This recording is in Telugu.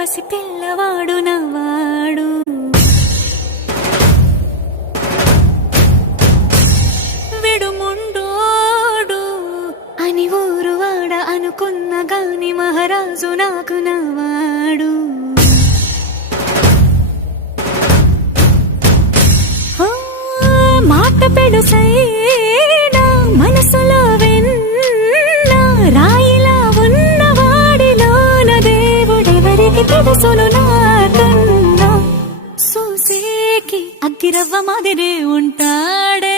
పసి పిల్లవాడు నవ్వాడు. విడుముండోడు అని ఊరువాడ అనుకున్న గాని మహారాజు నాకు నవ్వాడు. మాట పెడుసైనా మనసులో వెన్న రాయిలా ఉన్నవాడిలోన దేవుడెవరికి తెలుసును నాకన్నా. సూసేకి అగ్గిరవ్వ మాదిరే ఉంటాడే